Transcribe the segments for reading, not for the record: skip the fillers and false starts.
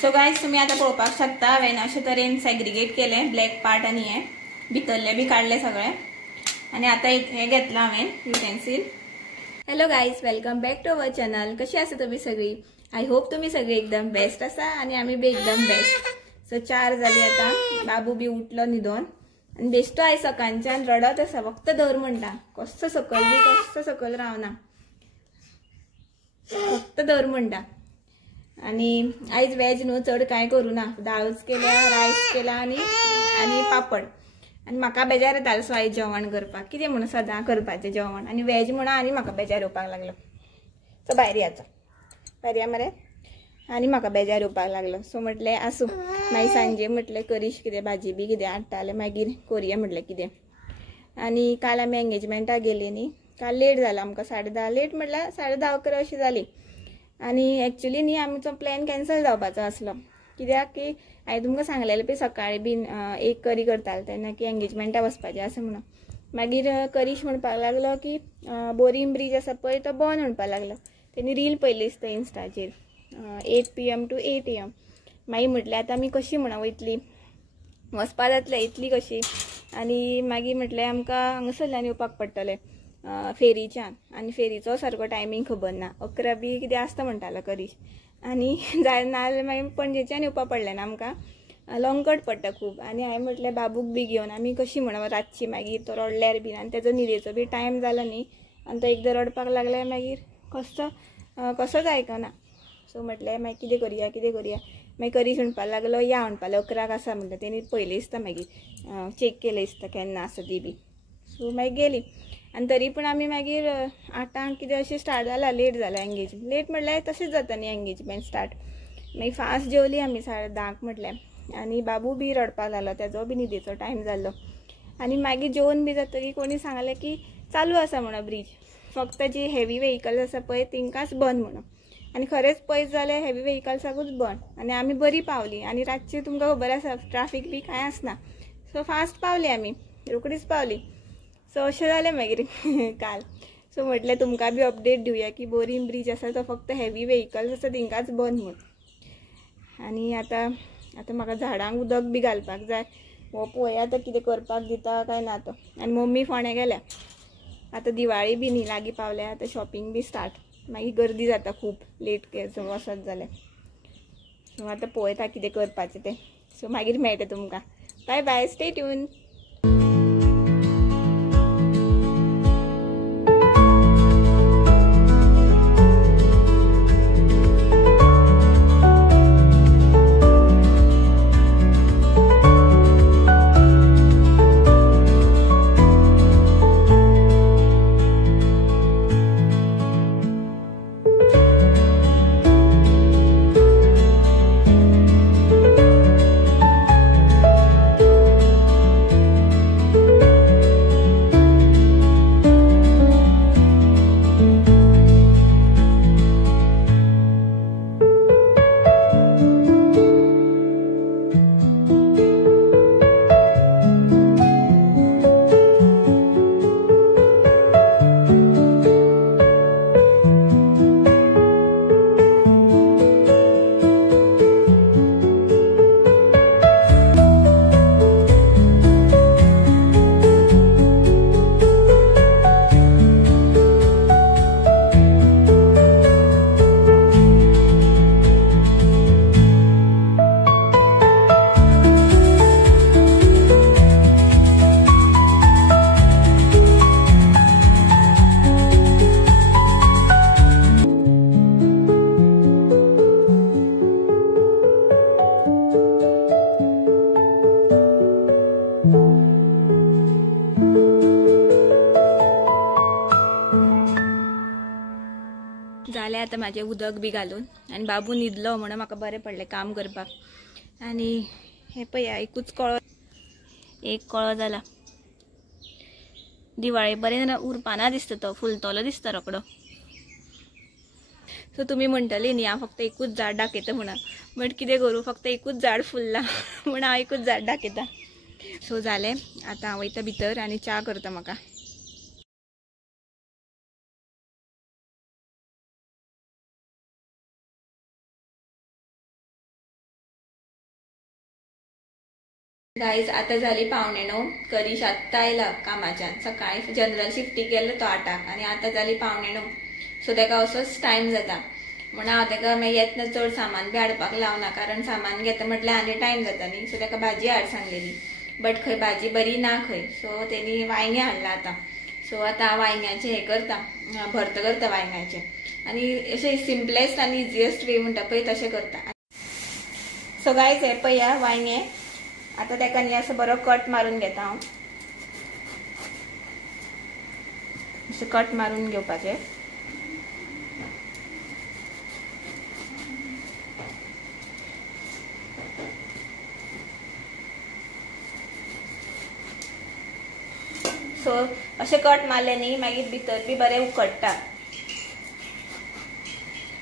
So guys तुम्ही आता पळोवपाक शकता हांवें अशे तरेन सेग्रिगेट केले ब्लॅक पार्ट आनी हे भितरले बी काढले सगळे आणि आता हे घेतला हांवें utensil. Hello guys, welcome back to our channel. कशी आसा तुम्ही सगळी? आय होप तुम्ही सगळी एकदम बेस्ट आसा आणि आम्ही बी एकदम बेस्ट। सो 4 जाली आता, बाबू बी उठलो न्हिदोन आणि बेश्टो आयज सकाळच्यान रडत आसा, फक्त धर म्हणटा, कसो सकयल रावना, फक्त धर म्हणटा। आणि आयज वेज न्हू चड काय करू ना, दाळच केल्या, रायस केला आणि पापड। आणि म्हाका बेजार येतालो सो आयज जेवण करपाक, कितें म्हणून सदां करपाचें जेवण आणि वेज म्हणून आनी म्हाका बेजार येवपाक लागलो। सो भायर या मरे, आनी म्हाका बेजार येवपाक लागलो। सो म्हटलें आसूं, मागीर सांजे म्हटलें करीश कितें भाजी बी कितें हाडटालें, मागीर करया म्हटलें कितें। आनी काल आमी एंगेजमेंटाक गेली न्ही, काल लेट जाला आमकां 10:30, लेट म्हटल्यार 10:30-11 अशी जाली। आणि एक्चुअली न्ही आमचो प्लॅन कॅन्सल जावपाचो आसलो, कित्याक की हांवें तुमकां सांगलेलें पळय सकाळी बीन एक करी करताले तेन्ना की एंगेजमेंटाक वचपाचें आसा म्हणून। मागीर करीश म्हणपाक लागलो की बोरीम ब्रीज आसा पळय तो बंद म्हणपाक लागलो। तेणी रील पयली दिसता इंस्टाचेर 8 PM to 8 AM। मागीर म्हटलें आतां आमी कशी म्हणून वयतली, वचपा जातलें इतली कशी। आनी मागीर म्हटलें आमकां हांगासरल्यान येवपाक पडटलें फेरीच्यान, आनी फेरीचो सारको टायमींग खबर ना, 11 बी कितें आसता म्हणटालो करीश। आनी जाय नाजाल्यार मागीर पणजेच्यान येवपा पडलें ना, आमकां लॉंग कट पडटा खूब। आनी हांवें म्हटलें बाबूक बी घेवन आमी कशी म्हणून रातची, मागीर तो रडल्यार बीन आनी तेजो न्हिदेचो बी टायम जालो न्ही, आनी तो एकदां रडपाक लागल्यार मागीर कसोच आयकना। सो म्हटलें मागीर कितें करया। मागीर करीश म्हणपाक लागलो या म्हणपाक लागलो 11 आसा म्हणटा, तेणी पयलें दिसता मागीर चेक केलें दिसता केन्ना आसा ती बी। सो मागीर गेली आनी तरी पूण आमी मागीर 8 कितें अशें स्टार्ट जाला, लेट जाला एंगेजमेंट। लेट म्हटल्यार तशेंच जाता न्ही एंगेजमेंट स्टार्ट। मागीर फास्ट जेवली आमी 10:30 म्हटल्यार, आनी बाबू बी रडपाक लागलो, तेजो बी न्हिदेचो टायम जाल्लो। आनी मागीर जेवण बी जातकीर कोणी सांगलें की चालू आसा म्हणून ब्रीज, फक्त जी हेवी व्हेहिकल्स आसा पळय तिंकाच बंद म्हणून। आनी खरेंच पयस जाल्यार हेवी व्हेहिकल्साकूच बंद। आनी आमी बरी पावली, आनी रातची तुमकां खबर आसा ट्राफीक बी कांय आसना, सो फास्ट पावली आमी, रोकडीच पावली। सो अशें जालें मागीर काल। सो म्हटलें तुमकां बी अपडेट दिवया की बोरीम ब्रीज आसा तो फक्त हेवी व्हेहिकल्स आसा तिंकाच बंद म्हूण। आनी आतां म्हाका झाडांक उदक बी घालपाक जाय, हो पळोवया आतां कितें करपाक दिता काय ना तो। आनी मम्मी फोंड्या गेल्या, आतां दिवाळी बी न्ही लागीं पावल्या, आतां शॉपिंग बी स्टार्ट, मागीर गर्दी जाता खूब लेट वचत जाल्यार। सो आतां पळयता कितें करपाचें तें। सो मागीर मेळटा तुमकां, बाय बाय, स्टे ट्यून। जालें आतां म्हाजें उदक बी घालून, आनी बाबू न्हिदलो म्हणून म्हाका बरें पडलें काम करपाक। आनी हे पळया एक कळो जाला, दिवाळी बरें उरपाना दिसता, तो फुलतलो दिसता रोकडो। सो तुमी म्हणटली न्ही हांव फक्त एकूच झाड दाखयता म्हणून, बट कितें करूं, फक्त एकूच झाड फुलला म्हणून हांव एकूच झाड दाखयता। सो जालें, आतां हांव वयता भितर आनी च्या करता म्हाका। गाईज आता झाली 8:45. करीश आत्ता आयला कामाच्यान. सकाळी जनरल शिफ्टी गेलो तो 8:00 आणि आता झाली 8:45. सो तेका असोच टाइम जाता म्हणून हांव तेका मागीर येतना चड सामान बी हाडपाक लावना, कारण सामान घेता म्हटल्यार आनी टाइम जाता न्ही. सो तेका भाजी हाड सांगलेली, बट खंय भाजी बरी ना खंय. सो तेणी वांयगे हाडला आतां. सो आतां हांव वांयग्याचें हें करता, भर्त करता वांयग्याचें. आनी अशें सिम्पलेस्ट आनी इजिएस्ट वे म्हणटा पळय तशें करता. सो गायज हे पळया वांयगे. आता तेका न्ही असं बरो कट मारून घेता हांव. अशें कट मारून घेवपाचें. सो अशें कट मारले न्ही मागीर भितर बी बरें उकडटा.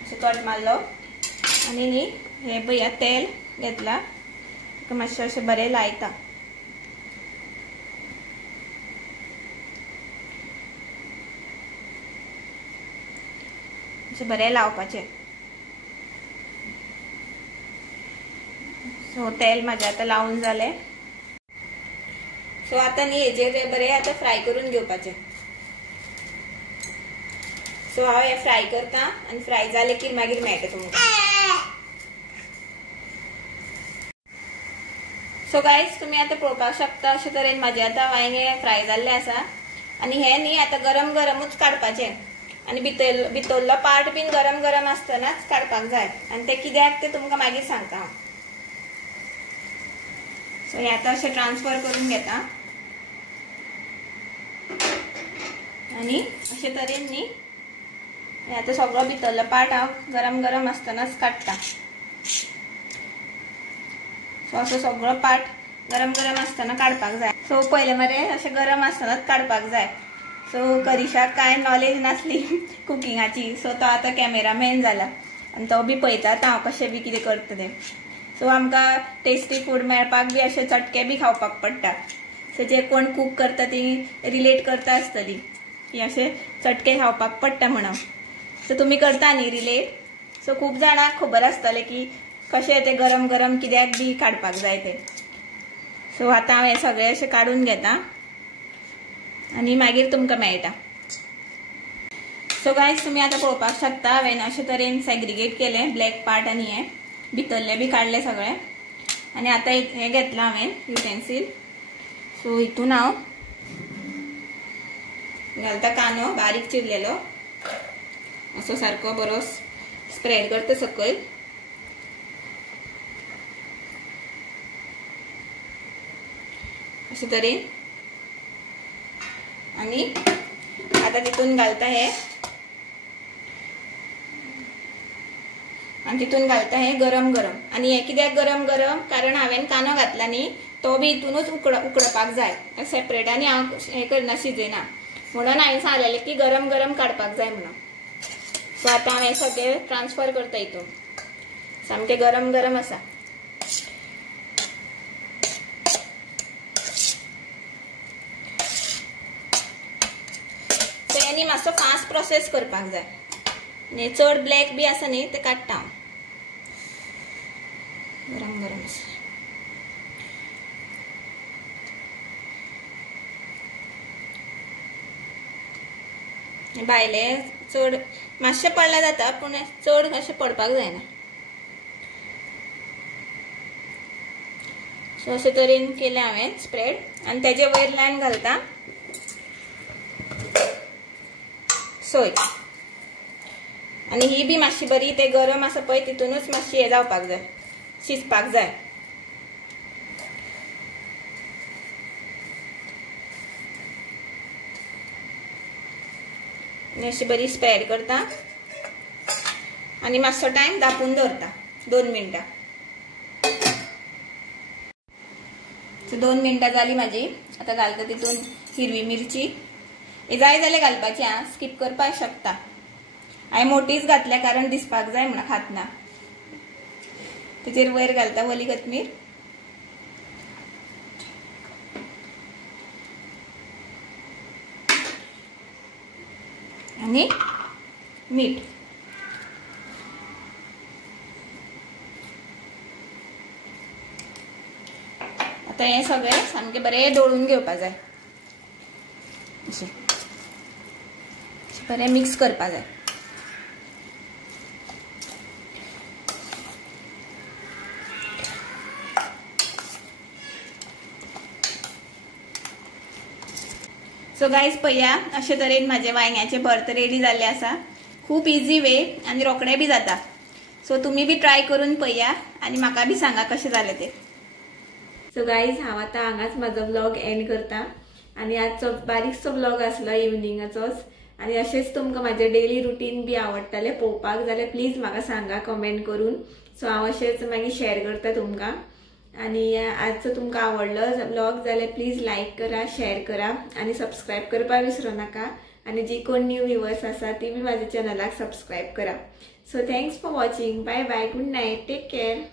अशें कट मारलो आनी न्ही हे पळया तेल घेतला, मातशें अशें बरें लायता. अशें बरें लावपाचें. सो तेल म्हाजें आतां लावून जालें. सो आतां न्ही हेजेर बरें आतां फ्राय करून घेवपाचें. सो हांव हें फ्राय करता आनी फ्राय जालें की मागीर मेळटा तुमकां. सो गायज तुम्ही आता पळोवपाक शकता अशे तरेन म्हाजे आतां वांयगे फ्राय जाल्ले आसा. आनी हे न्ही आतां गरम गरमूच काडपाचें आनी भितरलो पार्ट बीन गरम गरम आसतनाच काडपाक जाय. आनी ते कित्याक ते तुमकां मागीर सांगता हांव. सो हे आतां अशें ट्रान्सफर करून घेता आनी अशे तरेन न्ही हे आतां सगळो भितरलो पार्ट हांव गरम गरम आसतनाच काडटा. सो असो सगळो पार्ट गरम गरम आसतना काडपाक जाय. सो पयले मरे अशें गरम आसतनाच काडपाक जाय. सो करिशाक कांय नॉलेज नासली कुकिंगाची. सो तो आतां कॅमेरामॅन जाला आनी तो बी पळयता हांव कशें बी कितें करता तें. सो आमकां टेस्टी फूड मेळपाक बी अशें चटके बी खावपाक पडटा. सो जे कोण कूक करता ती रिलेट करता आसतली की अशें चटके खावपाक पडटा म्हणून. सो तुमी करता न्ही रिलेट. सो खूब जाणांक खबर आसतलें की कशें ते गरम गरम कित्याक बी काडपाक जाय ते. सो आतां हांव हें सगळें अशें काडून घेता आनी मागीर तुमकां मेळटा. सो गायज तुमी आतां पळोवपाक शकता हांवें अशे तरेन सेग्रिगेट केलें ब्लॅक पार्ट आनी हें भितरले बी काडले सगळें. आनी आतां हें घेतलां हांवें युटेन्सील. सो हितून हांव घालता कांदो बारीक चिरलेलो. असो सारको बरो स्प्रेड करता सकयल. अशे तरेन आनी आतां तितून घालता हे आनी तितून घालता हे गरम गरम. आनी हे कित्याक गरम गरम कारण हांवें कांदो घातला न्ही तो बी हितूनच उकडपाक जाय सेपरेट. आनी हांव हें करना शिजयना म्हणून हांवें सांगलेलें की गरम गरम काडपाक जाय म्हणून. सो आतां हांव हें सगळें ट्रान्सफर करता हितून. सामकें गरम गरम आसा. मातसो फास्ट प्रोसेस करपाक जाय. आनी चड ब्लॅक बी आसा न्ही ते काडटा हांव. गरम गरम आसा. भायले चड मातशें पडल्यार जाता पूण चड अशें पडपाक जायना. सो अशे तरेन केलें हांवें स्प्रेड आनी तेजे वयल्यान घालता सोय. आनी ही बी मातशी बरी ते गरम आसा पळय तितूनच मातशी हे जावपाक जाय शिजपाक जाय. अशी बरी स्प्रेड करता आनी मातसो टायम धापून दवरता 2 मिनटां. सो 2 मिनटां जाली म्हाजी. आतां घालता तितून हिरवी मिरची. जाय जाल्यार घालपाची हां स्कीप करपाक शकता. हांवें मोठीच घातल्या कारण दिसपाक जाय म्हणून खातना. तेजेर वयर घालता ओली कोथमीर. आनी मीठ. आता हे सगळे सामके बरे दळून घेवपाक जाय, अशें बरें मिक्स करपाक जाय. सो गायज पळया अशे तरेन म्हाजे वांयग्याचे भर्त रेडी जाल्ले आसा. खूप इजी वे आनी रोखडे बी जाता. सो तुमी बी ट्राय करून पळया आनी म्हाका बी सांगा कशें जालें तें. सो गायज हांव आतां हांगाच म्हाजो व्लॉग एंड करता आनी आजचो बारीकसो व्लॉग आसलो इवनिंगाचोच. आनी अशेंच तुमकां म्हाजें डेली रुटीन बी आवडटलें पळोवपाक जाल्यार प्लीज म्हाका सांगा कमेंट करून. सो हांव अशेंच मागीर शेअर करता तुमकां. आनी आजचो तुमकां आवडलो व्लॉग जाल्यार प्लीज लायक करा, शेअर करा आनी सबस्क्रायब करपाक विसरू नाका. आनी जी कोण न्यू व्ह्युअर्स आसा ती बी म्हाज्या चॅनलाक सबस्क्रायब करा. So thanks for watching. Bye bye. Good night. Take care.